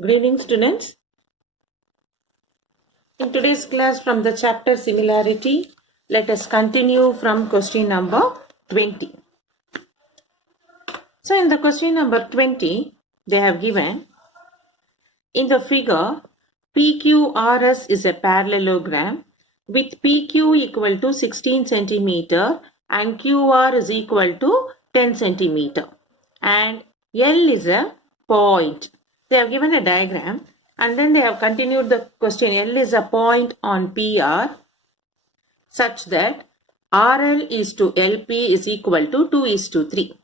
Good evening, students. In today's class from the chapter Similarity, let us continue from question number 20. So in the question number 20, they have given, in the figure, PQRS is a parallelogram with PQ equal to 16 centimeter and QR is equal to 10 centimeter. And L is a point. They have given a diagram and then they have continued the question. L is a point on PR such that RL is to LP is equal to 2 is to 3.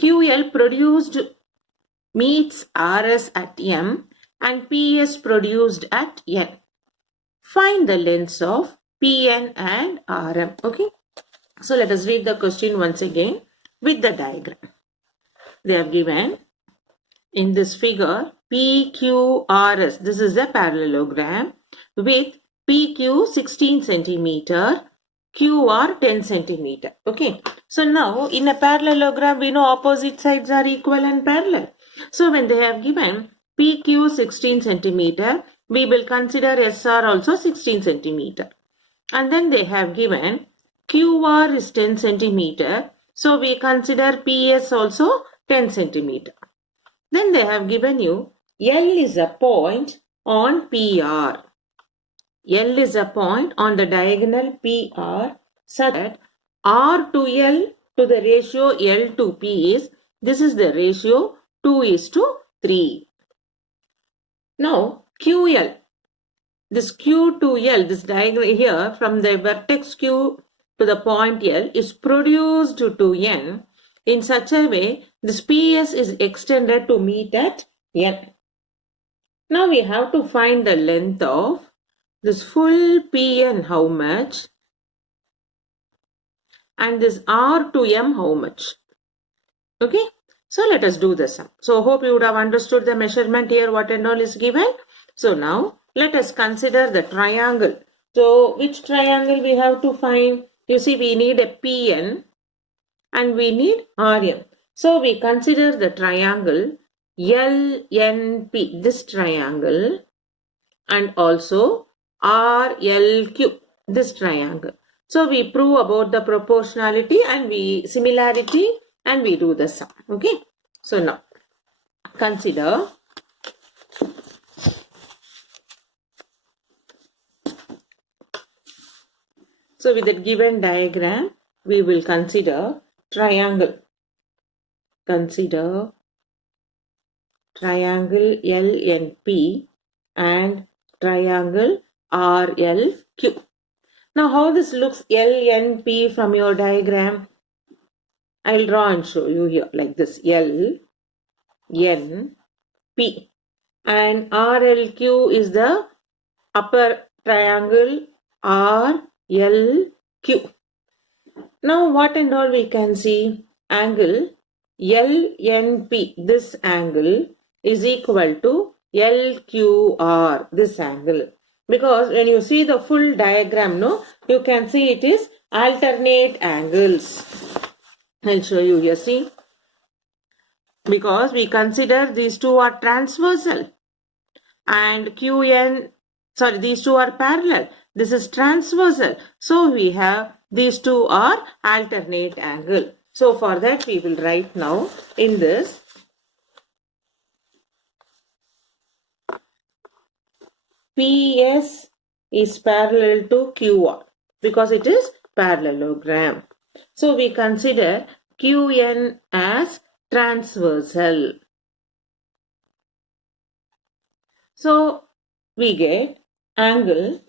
QL produced meets RS at M and PS produced at N. Find the lengths of PN and RM. Okay. So let us read the question once again with the diagram. They have given in this figure PQRS. This is a parallelogram with PQ 16 centimeter, QR 10 centimeter. Okay. So now in a parallelogram we know opposite sides are equal and parallel. So when they have given PQ 16 centimeter, we will consider SR also 16 centimeter. And then they have given QR is 10 centimeter. So we consider PS also 10 centimeter. Then they have given you L is a point on PR. L is a point on the diagonal PR such that R to L to the ratio L to P is, this is the ratio 2 is to 3. Now QL, this Q to L, this diagram here from the vertex Q to the point L is produced to N in such a way this PS is extended to meet at N. Now we have to find the length of this full PN how much and this R to M how much. Okay. So let us do the sum. So hope you would have understood the measurement here, what and all is given. So now let us consider the triangle. So which triangle we have to find? You see we need a PN and we need RM. So we consider the triangle LNP, this triangle, and also RLQ, this triangle. So we prove about the proportionality and similarity and we do the sum. Okay. So now consider so with the given diagram we will consider triangle. Consider triangle LNP and triangle RLQ. Now how this looks LNP from your diagram? I'll draw and show you here like this. L, N, P. And RLQ is the upper triangle R, L, Q. Now what and all we can see? Angle LNP, this angle is equal to LQR, this angle. Because when you see the full diagram, no, you can see it is alternate angles. I'll show you here, see. Because we consider these two are transversal and these two are parallel. This is transversal. So we have these two are alternate angle. So for that we will write now in this PS is parallel to QR because it is parallelogram. So we consider QN as transversal. So we get angle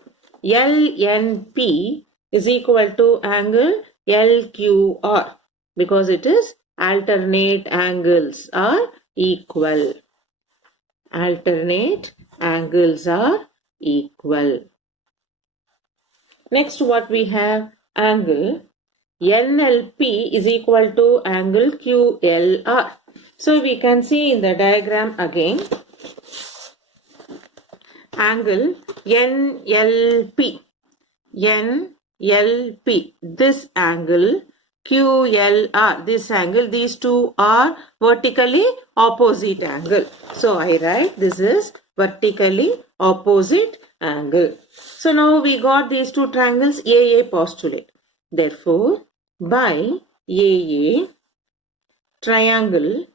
LNP is equal to angle LQR because it is alternate angles are equal. Alternate angles are equal. Next what we have, angle NLP is equal to angle QLR. So we can see in the diagram again, angle NLP, this angle QLR, this angle, these two are vertically opposite angle. So I write this is vertically opposite angle. So now we got these two triangles AA postulate. Therefore, by AA, triangle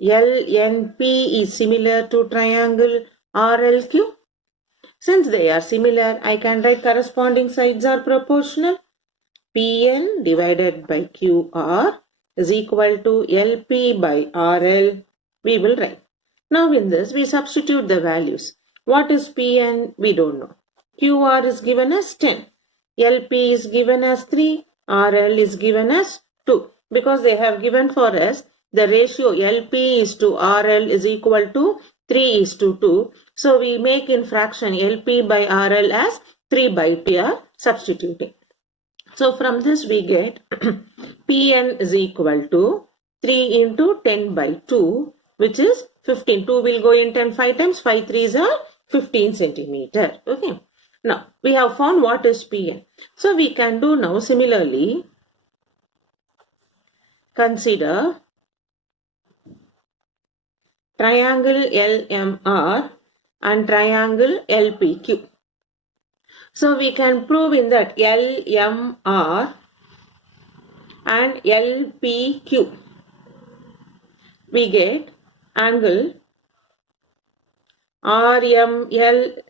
LNP is similar to triangle RLQ. Since they are similar, I can write corresponding sides are proportional. PN divided by QR is equal to LP by RL. We will write. Now in this, we substitute the values. What is PN? We don't know. QR is given as 10. LP is given as 3. RL is given as 2. Because they have given for us the ratio LP is to RL is equal to 3 is to 2. So we make in fraction LP by RL as 3 by 2. We are substituting. So from this we get Pn is equal to 3 into 10 by 2, which is 15. 2 will go in 10 5 times. 5 3s are 15 centimeter. Okay. Now we have found what is Pn. So we can do now similarly. Consider triangle LMR and triangle LPQ. So we can prove in that LMR and LPQ. We get angle RML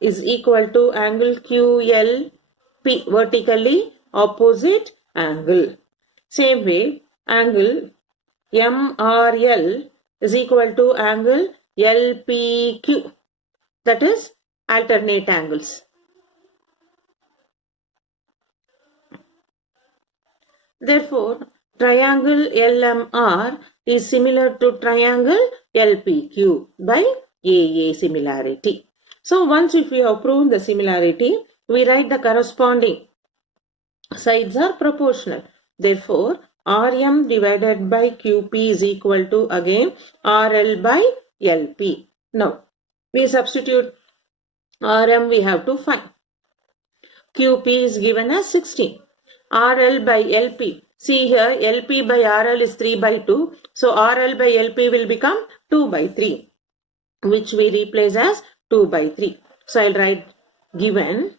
is equal to angle QLP, vertically opposite angle. Same way, angle MRL is equal to angle LPQ, that is alternate angles. Therefore, triangle LMR is similar to triangle LPQ by AA similarity. So once if we have proven the similarity, we write the corresponding sides are proportional. Therefore, RM divided by QP is equal to again RL by LP. Now, we substitute RM, we have to find. QP is given as 16. RL by LP. See here, LP by RL is 3 by 2. So, RL by LP will become 2 by 3, which we replace as 2 by 3. So, I'll write given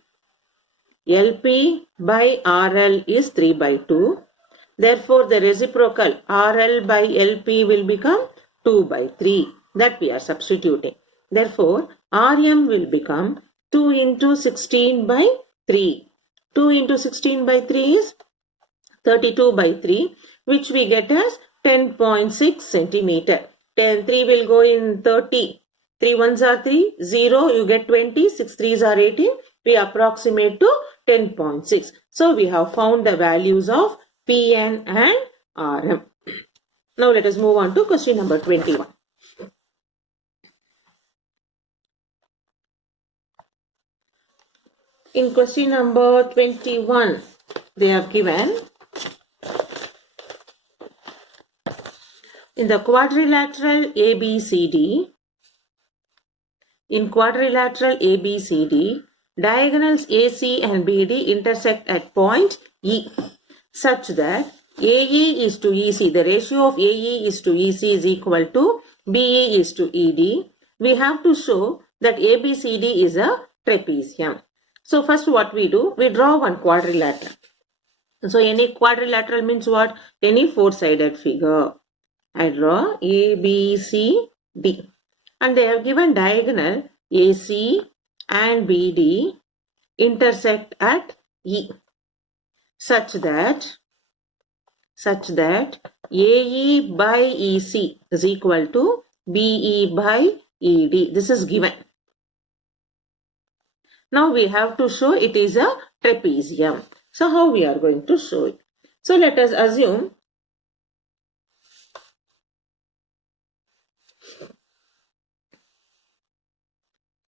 LP by RL is 3 by 2. Therefore, the reciprocal RL by LP will become 2 by 3. That we are substituting. Therefore, RM will become 2 into 16 by 3. 2 into 16 by 3 is 32 by 3, which we get as 10.6 centimeter. 3 will go in 30. 3 ones are 3, 0, you get 20, 6 3s are 18. We approximate to 10.6. So, we have found the values of Pn and Rm. Now, let us move on to question number 21. In question number 21, they have given in the quadrilateral ABCD, diagonals AC and BD intersect at point E such that AE is to EC, the ratio of AE is to EC is equal to BE is to ED. We have to show that ABCD is a trapezium. So first what we do, we draw one quadrilateral. So any quadrilateral means what? Any four-sided figure. I draw ABCD. And they have given diagonal AC and BD intersect at E such that AE by EC is equal to BE by ED. This is given. Now we have to show it is a trapezium. So how we are going to show it? So let us assume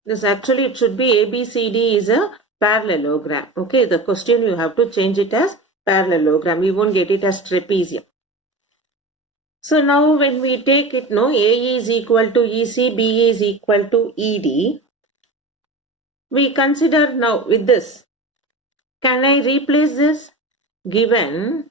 this actually it should be ABCD is a parallelogram. Okay, the question you have to change it as parallelogram. We won't get it as trapezium. So now when we take it, no, AE is equal to EC, BE is equal to ED. We consider now with this. Can I replace this? given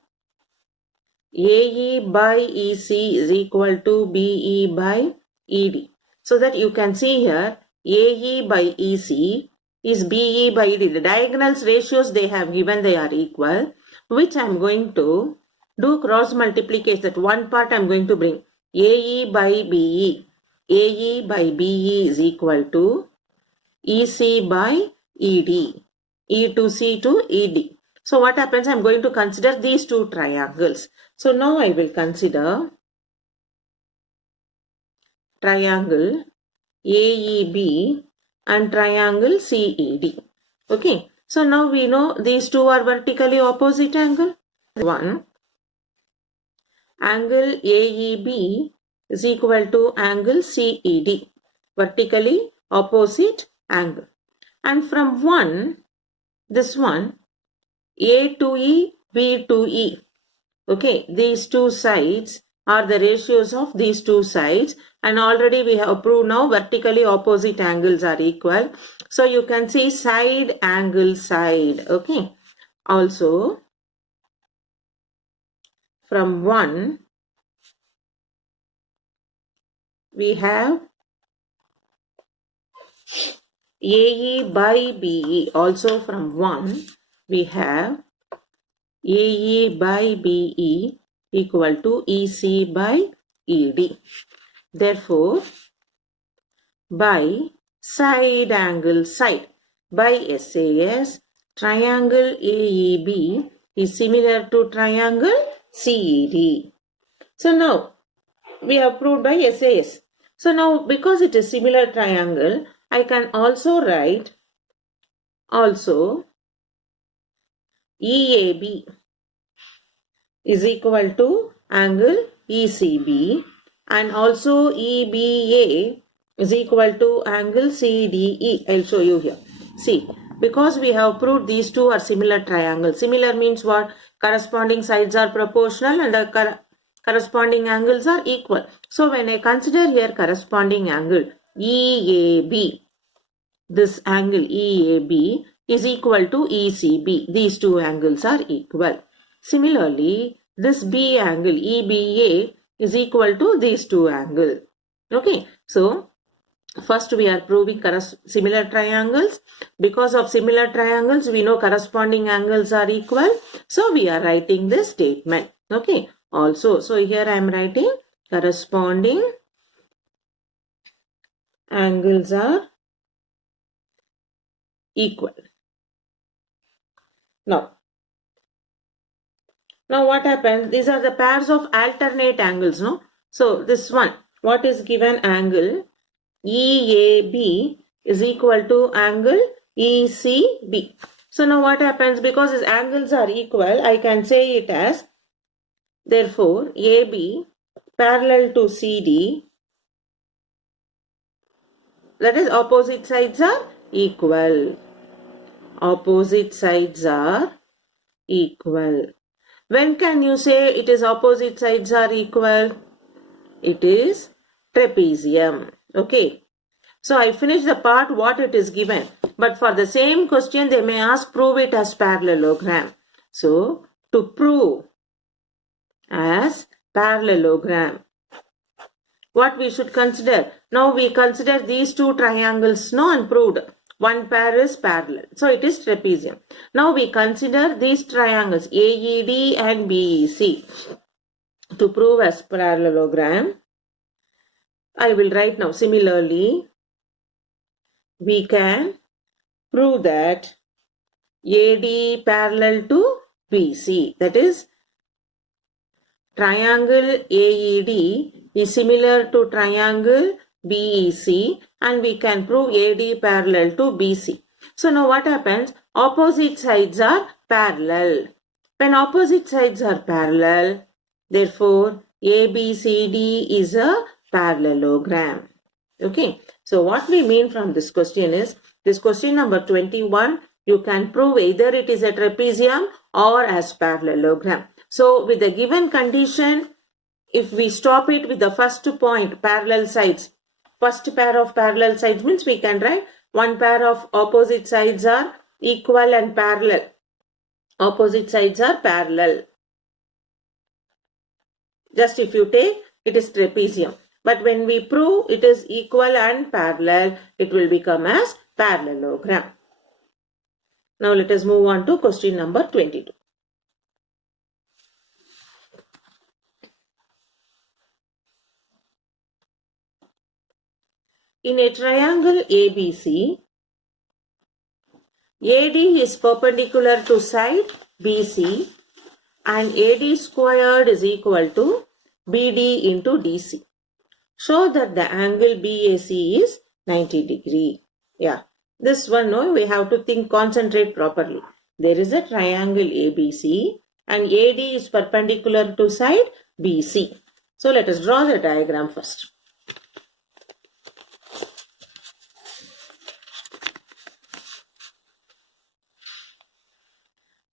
AE by EC is equal to BE by ED. So that you can see here AE by EC is BE by ED. The diagonals ratios they have given, they are equal, which I am going to do cross multiplication. That one part I am going to bring AE by BE. AE by BE is equal to EC by ED. E to C to ED. So what happens? I am going to consider these two triangles. So now I will consider triangle AEB and triangle CED. Okay. So now we know these two are vertically opposite angle. One, angle AEB is equal to angle CED, vertically opposite angle. And from this one, A to E, B to E. Okay, these two sides are the ratios of these two sides, and already we have proved now vertically opposite angles are equal. So you can see side angle side. Okay, also from 1 we have AE by BE. Also from 1 we have AE by BE equal to EC by ED. Therefore, by side angle side, by SAS, triangle AEB is similar to triangle CED. So now we have proved by SAS. So now because it is similar triangle, I can also write also EAB is equal to angle ECB, and also EBA is equal to angle CDE. I'll show you here. See, because we have proved these two are similar triangles. Similar means what? Corresponding sides are proportional and the corresponding angles are equal. So when I consider here corresponding angle EAB, this angle EAB is equal to ECB. These two angles are equal. Similarly, this B angle EBA is equal to these two angles. Okay, so first we are proving similar triangles. Because of similar triangles, we know corresponding angles are equal. So we are writing this statement. Okay, also, so here I am writing corresponding angles are equal. Now what happens? These are the pairs of alternate angles, no? So this one, what is given? Angle EAB is equal to angle ECB. So now what happens? Because these angles are equal, I can say it as, therefore, AB parallel to CD, that is opposite sides are equal. Opposite sides are equal. When can you say it is opposite sides are equal? It is trapezium. Okay. So I finished the part what it is given. But for the same question they may ask prove it as parallelogram. So to prove as parallelogram, what we should consider? Now we consider these two triangles and proved. One pair is parallel. So it is trapezium. Now we consider these triangles AED and BEC. To prove as parallelogram, I will write now. Similarly, we can prove that AD parallel to BC. That is, triangle AED is similar to triangle BEC, and we can prove AD parallel to BC. So now what happens? Opposite sides are parallel. When opposite sides are parallel, therefore ABCD is a parallelogram. Okay. So what we mean from this question is, this question number 21, you can prove either it is a trapezium or as parallelogram. So with the given condition, if we stop it with the first point, parallel sides, first pair of parallel sides means we can write one pair of opposite sides are equal and parallel. Opposite sides are parallel. Just if you take, it is trapezium. But when we prove it is equal and parallel, it will become as parallelogram. Now let us move on to question number 22. In a triangle ABC, AD is perpendicular to side BC and AD squared is equal to BD into DC. Show that the angle BAC is 90 degree. Yeah, this one, no, we have to concentrate properly. There is a triangle ABC and AD is perpendicular to side BC. So let us draw the diagram first.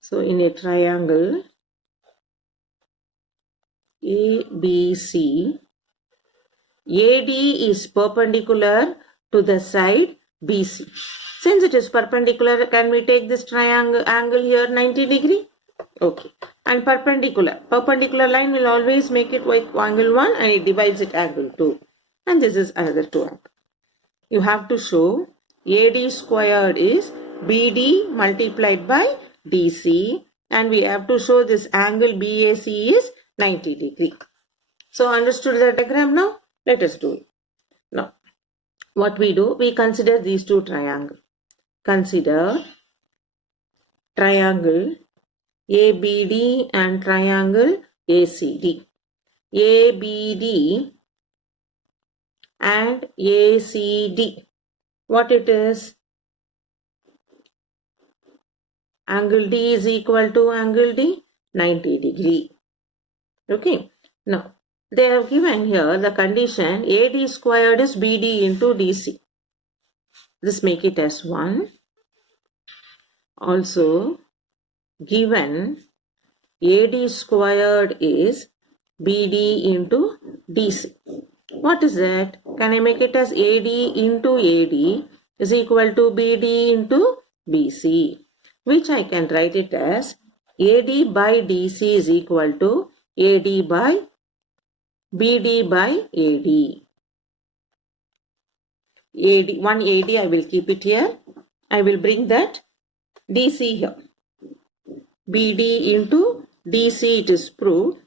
So in a triangle ABC, AD is perpendicular to the side BC. Since it is perpendicular, can we take this triangle angle here 90 degree? Okay. And perpendicular line will always make it like angle 1 and it divides it angle 2. And this is another 2 angle. You have to show AD squared is BD multiplied by DC, and we have to show this angle BAC is 90 degree. So understood the diagram now? Let us do it. Now, what we do, we consider these two triangles. Consider triangle ABD and triangle ACD. ABD and ACD. What it is? Angle D is equal to angle D, 90 degree. Okay. Now, they have given here the condition AD squared is BD into DC. This make it as 1. Also, given AD squared is BD into DC. What is that? Can I make it as AD into AD is equal to BD into BC, which I can write it as AD by DC is equal to AD by BD by AD. One AD I will keep it here. I will bring that DC here. BD into DC it is proved.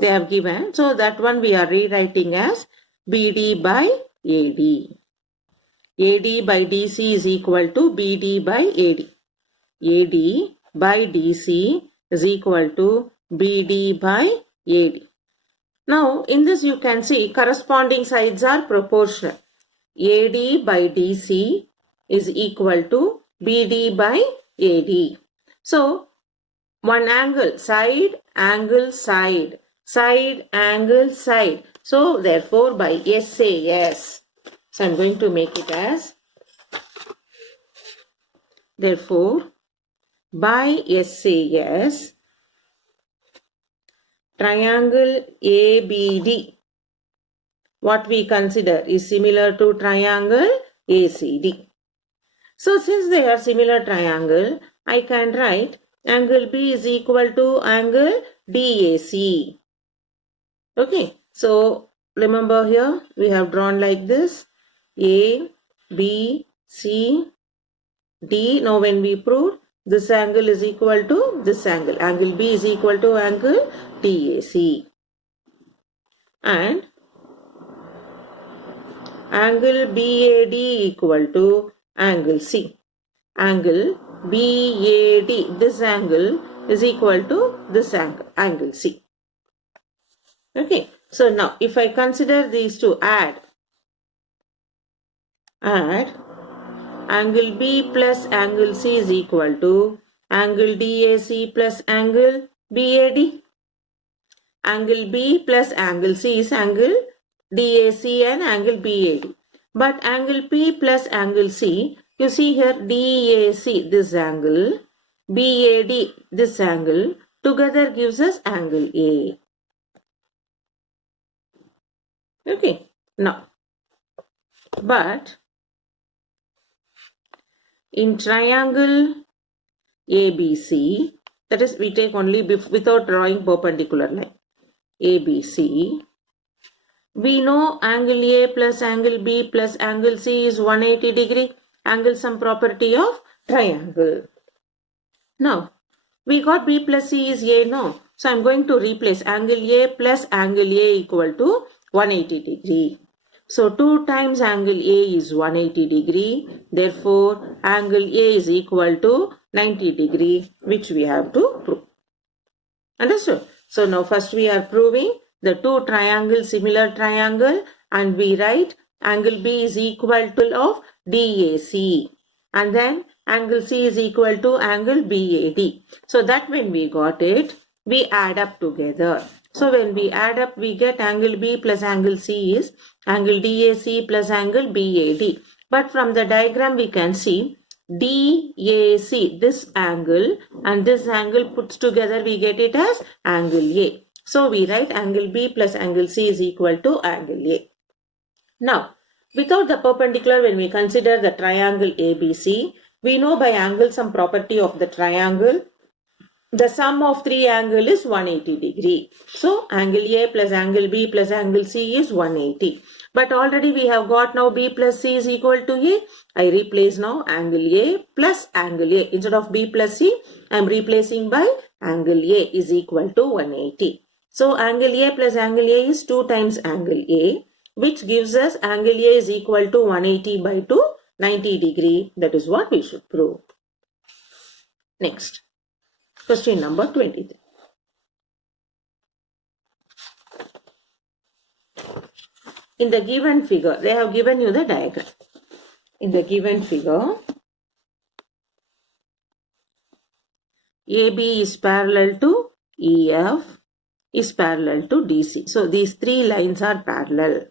They have given. So that one we are rewriting as BD by AD. AD by DC is equal to BD by AD. AD by DC is equal to BD by AD. Now, in this you can see corresponding sides are proportional. AD by DC is equal to BD by AD. So, one angle, side, angle, side, side, angle, side. So, therefore, by SAS. So, I am going to make it as, therefore, by SAS, triangle ABD, what we consider is similar to triangle ACD. So, since they are similar triangle, I can write angle B is equal to angle DAC. Okay, so remember here we have drawn like this A, B, C, D. Now when we prove this angle is equal to this angle, angle B is equal to angle DAC, and angle BAD equal to angle C. Angle BAD, this angle is equal to this angle, angle C. Okay, so now if I consider these two, add angle B plus angle C is equal to angle DAC plus angle BAD. Angle B plus angle C is angle DAC and angle BAD. But angle P plus angle C, you see here DAC, this angle, BAD, this angle, together gives us angle A. Okay, now, but in triangle ABC, that is we take only without drawing perpendicular line, ABC. We know angle A plus angle B plus angle C is 180 degree, angle sum property of triangle. Now, we got B plus C is A, no? So, I am going to replace angle A plus angle A equal to 180 degree. So, 2 times angle A is 180 degree. Therefore, angle A is equal to 90 degree, which we have to prove. Understood? So, now first we are proving the two triangles, similar triangle, and we write angle B is equal to of DAC. And then angle C is equal to angle BAD. So, that when we got it, we add up together. So, when we add up, we get angle B plus angle C is angle DAC plus angle BAD. But from the diagram, we can see DAC, this angle and this angle puts together, we get it as angle A. So, we write angle B plus angle C is equal to angle A. Now, without the perpendicular, when we consider the triangle ABC, we know by angle sum property of the triangle, the sum of three angles is 180 degree. So, angle A plus angle B plus angle C is 180. But already we have got now B plus C is equal to A. I replace now angle A plus angle A. Instead of B plus C, I am replacing by angle A is equal to 180. So, angle A plus angle A is 2 times angle A, which gives us angle A is equal to 180 by 2, 90 degree. That is what we should prove. Next. Question number 23. In the given figure, they have given you the diagram. In the given figure, AB is parallel to EF is parallel to DC. So, these three lines are parallel.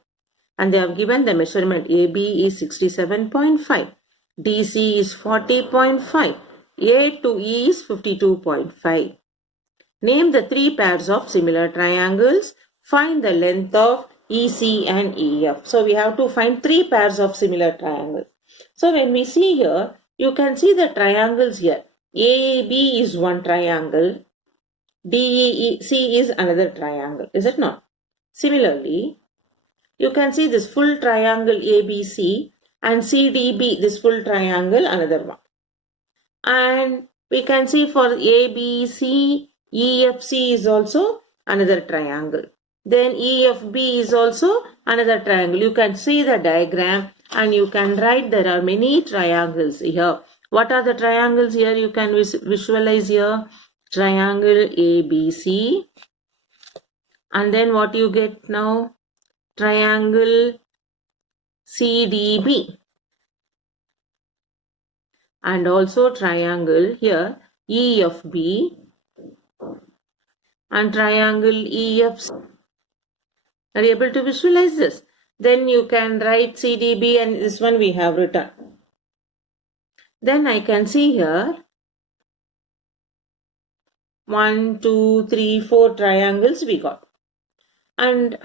And they have given the measurement AB is 67.5, DC is 40.5. A to E is 52.5. Name the three pairs of similar triangles. Find the length of EC and EF. So, we have to find three pairs of similar triangles. So, when we see here, you can see the triangles here. AAB is one triangle. DEC is another triangle. Is it not? Similarly, you can see this full triangle ABC and CDB, this full triangle, another one. And we can see for ABC, EFC is also another triangle. Then EFB is also another triangle. You can see the diagram and you can write there are many triangles here. What are the triangles here? You can visualize here. Triangle ABC. And then what you get now? Triangle CDB. And also triangle here EFB and triangle EFC. Are you able to visualize this? Then you can write CDB and this one we have written. Then I can see here 1, 2, 3, 4 triangles we got. And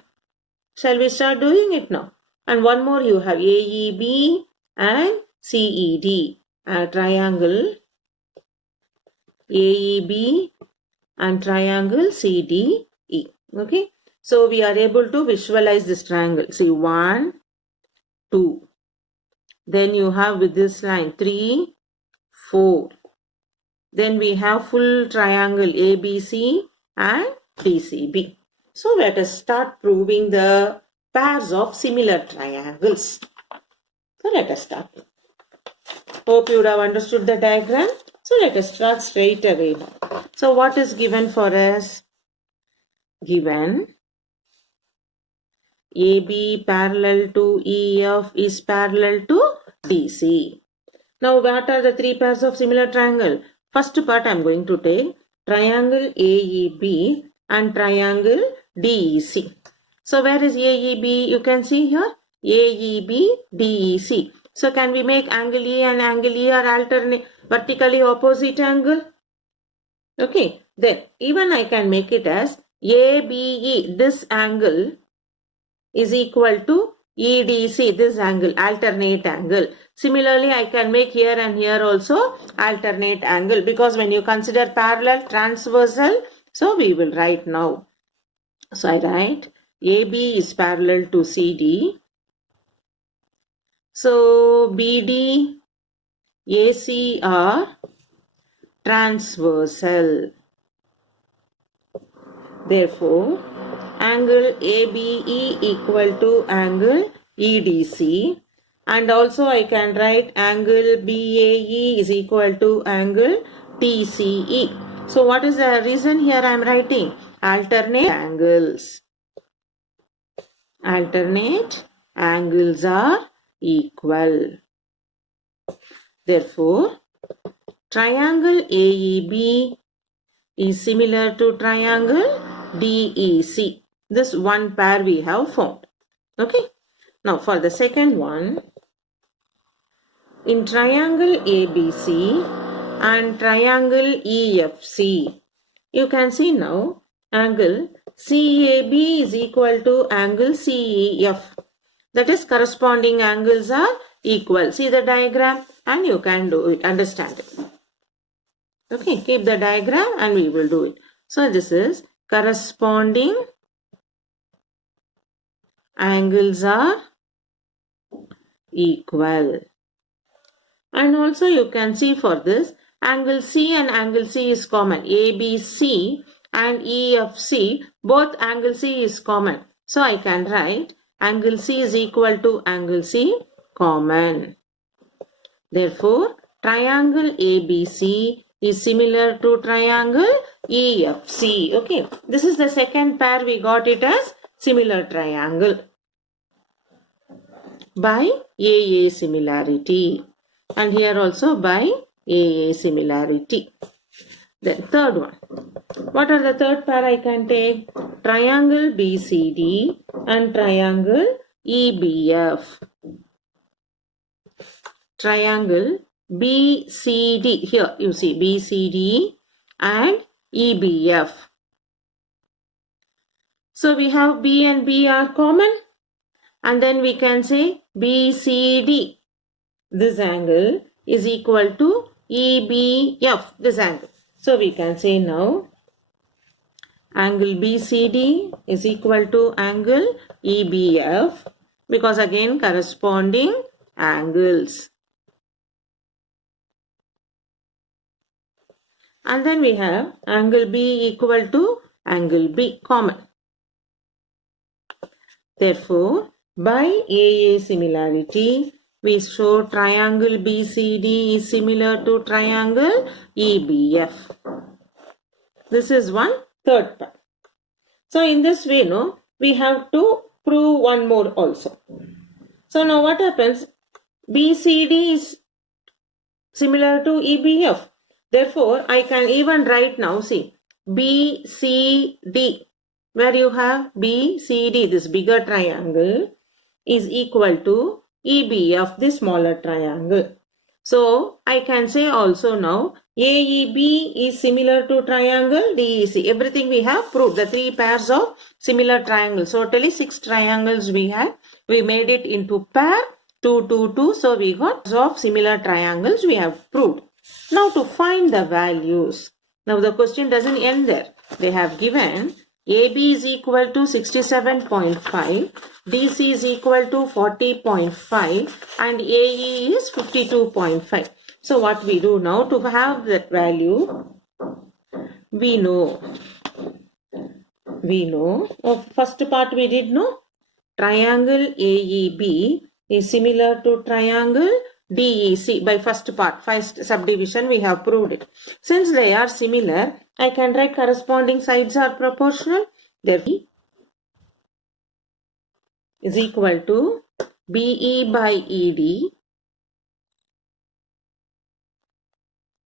shall we start doing it now? And one more you have AEB and CED. Triangle AEB and triangle CDE. Okay. So, we are able to visualize this triangle. See 1, 2. Then you have with this line 3, 4. Then we have full triangle ABC and DCB. So, let us start proving the pairs of similar triangles. So, let us start. Hope you would have understood the diagram. So, let us start straight away now. So, what is given for us? Given AB parallel to EF is parallel to DC. Now, what are the three pairs of similar triangle? First part I am going to take triangle AEB and triangle DEC. So, where is AEB? You can see here AEB, DEC. So, can we make angle E and angle E are alternate vertically opposite angle? Okay. Then, even I can make it as ABE. This angle is equal to EDC, this angle, alternate angle. Similarly, I can make here and here also alternate angle, because when you consider parallel, transversal, so we will write now. So I write AB is parallel to CD. So BD, AC are transversal. Therefore, angle ABE equal to angle EDC, and also I can write angle BAE is equal to angle TCE. So what is the reason here I am writing? Alternate angles. Alternate angles are equal. Therefore, triangle AEB is similar to triangle DEC. This one pair we have found. Okay. Now for the second one, in triangle ABC and triangle EFC, you can see now angle CAB is equal to angle CEF. That is, corresponding angles are equal. See the diagram and you can do it, understand it. Okay, keep the diagram and we will do it. So this is corresponding angles are equal. And also you can see for this, angle C and angle C is common. ABC and EFC, both angle C is common. So I can write angle C is equal to angle C common. Therefore, triangle ABC is similar to triangle EFC. Okay, this is the second pair, we got it as similar triangle by AA similarity, and here also by AA similarity. Then third one, what are the third pair I can take? Triangle BCD and triangle EBF. Triangle BCD, here you see BCD and EBF. So we have B and B are common, and then we can say BCD, this angle is equal to EBF, this angle. So we can say now angle BCD is equal to angle EBF, because again corresponding angles. And then we have angle B equal to angle B common. Therefore, by AA similarity, we show triangle BCD is similar to triangle EBF. This is one third part. So in this way, no, we have to prove one more also. So now what happens? BCD is similar to EBF. Therefore, I can even write now, see, BCD, where you have BCD, this bigger triangle, is equal to EBF, this smaller triangle. So, I can say also now, AEB is similar to triangle DEC. Everything we have proved, the three pairs of similar triangles. So, totally 6 triangles we had. We made it into pair 2, 2, 2. So, we got of similar triangles we have proved. Now to find the values. Now the question doesn't end there. They have given AB is equal to 67.5, DC is equal to 40.5 and AE is 52.5. So what we do now to have that value, we know first part we did know triangle AEB is similar to triangle DEC by first part, first subdivision we have proved it. Since they are similar, I can write corresponding sides are proportional. Therefore, is equal to BE by ED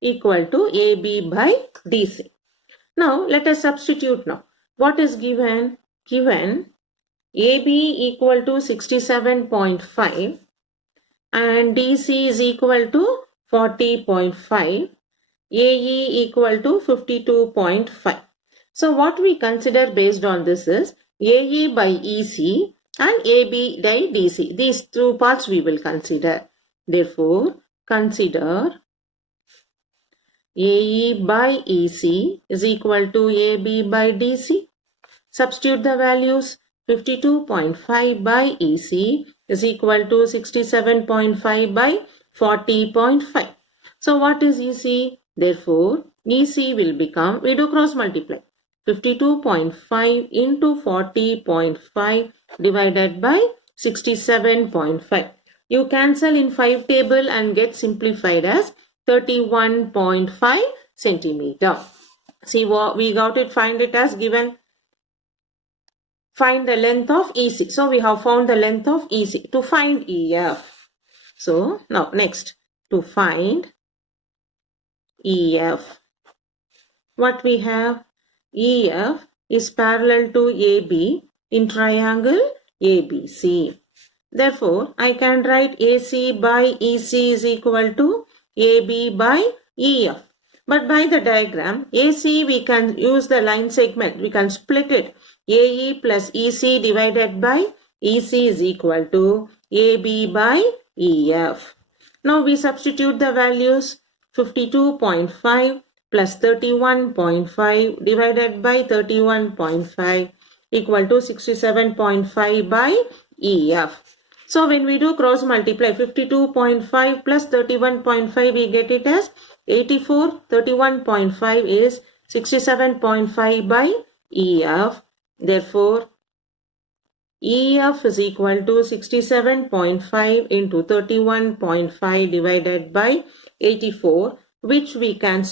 equal to AB by DC. Now let us substitute now. What is given? Given AB equal to 67.5 and DC is equal to 40.5, AE equal to 52.5. So what we consider based on this is AE by EC and AB by DC. These two parts we will consider. Therefore, consider AE by EC is equal to AB by DC. Substitute the values. 52.5 by EC is equal to 67.5 by 40.5. So what is EC? Therefore, EC will become, we do cross multiply. 52.5 into 40.5 divided by 67.5. You cancel in 5 table and get simplified as 31.5 centimeter. See what we got it, find it as given. Find the length of EC. So we have found the length of EC. To find EF. So now next, to find EF. What we have? EF is parallel to AB in triangle ABC. Therefore, I can write AC by EC is equal to AB by EF. But by the diagram, AC we can use the line segment. We can split it. AE plus EC divided by EC is equal to AB by EF. Now we substitute the values. 52.5 plus 31.5 divided by 31.5 equal to 67.5 by EF. So when we do cross multiply, 52.5 plus 31.5 we get it as 84. 31.5 is 67.5 by EF. Therefore, EF is equal to 67.5 into 31.5 divided by 84, which we can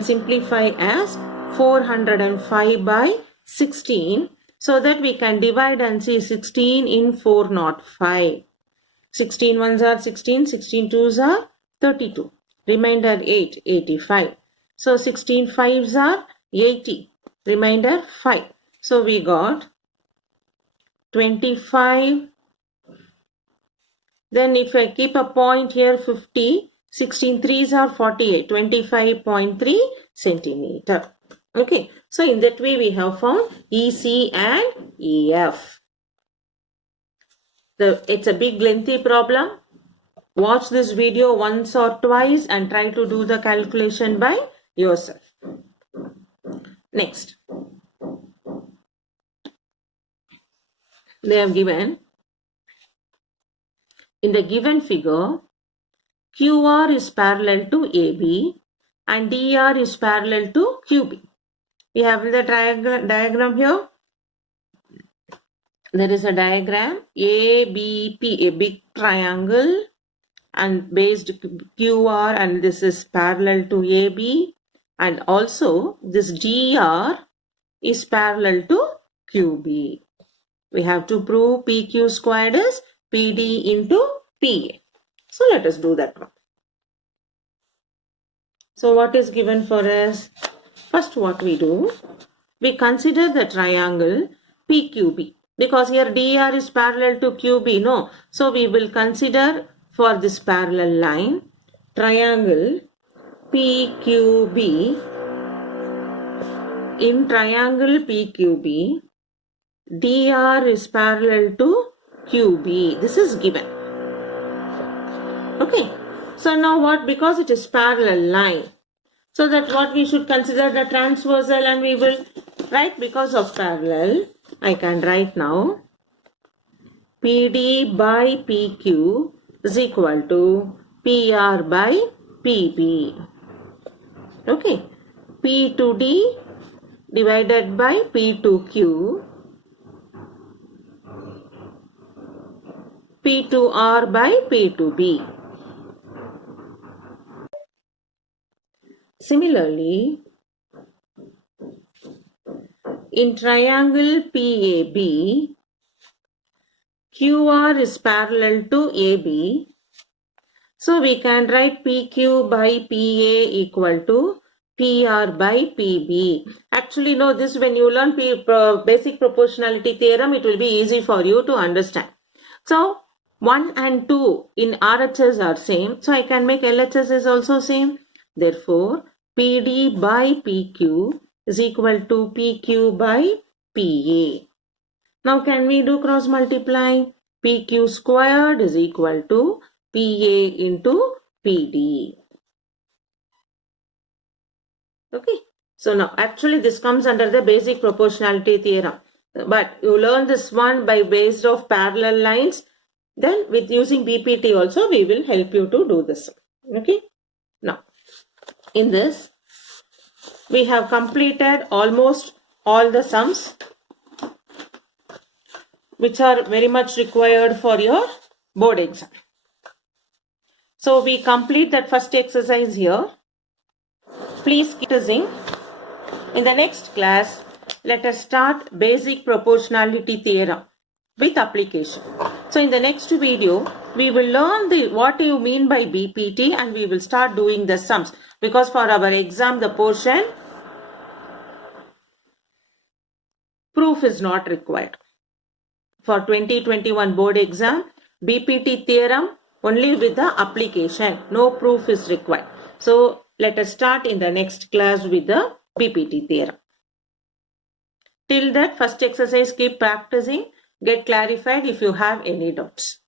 simplify as 405 by 16, so that we can divide and see 16 in 405. 16 ones are 16, 16 twos are 32. Remainder 8, 85. So 16 fives are 80. Remainder 5. So we got 25. Then if I keep a point here 50, 16 threes are 48. 25.3 centimeter. Okay. So in that way we have found EC and EF. It's a big lengthy problem. Watch this video once or twice and try to do the calculation by yourself. Next, they have given, in the given figure, QR is parallel to AB and DR is parallel to QB. We have the diagram here. There is a diagram ABP, a big triangle, and based QR, and this is parallel to AB, and also this DR is parallel to QB. We have to prove PQ squared is PD into PA. So let us do that one. So what is given for us? First what we do, we consider the triangle PQB. Because here DR is parallel to QB, no. So we will consider for this parallel line, triangle PQB. In triangle PQB, DR is parallel to QB. This is given. Okay. So now what? Because it is parallel line. So that what we should consider the transversal, and we will write because of parallel. I can write now PD by PQ is equal to PR by PB. Okay. P to D divided by P to Q. P to R by P to B. Similarly, in triangle PAB, QR is parallel to AB. So we can write PQ by PA equal to PR by PB. Actually, no, this when you learn basic proportionality theorem, it will be easy for you to understand. So 1 and 2 in RHS are same. So I can make LHS is also same. Therefore, PD by PQ is equal to PQ by PA. Now can we do cross multiply? PQ squared is equal to PA into PD. Okay. So now actually this comes under the basic proportionality theorem. But you learn this one by based of parallel lines. Then with using BPT also we will help you to do this. Okay. Now in this we have completed almost all the sums which are very much required for your board exam. So we complete that first exercise here. Please keep practicing. In the next class, let us start basic proportionality theorem with application. So in the next video, we will learn what do you mean by BPT and we will start doing the sums, because for our exam the portion proof is not required. For 2021 board exam, BPT theorem only with the application, no proof is required. So let us start in the next class with the BPT theorem. Till that, first exercise keep practicing, get clarified if you have any doubts.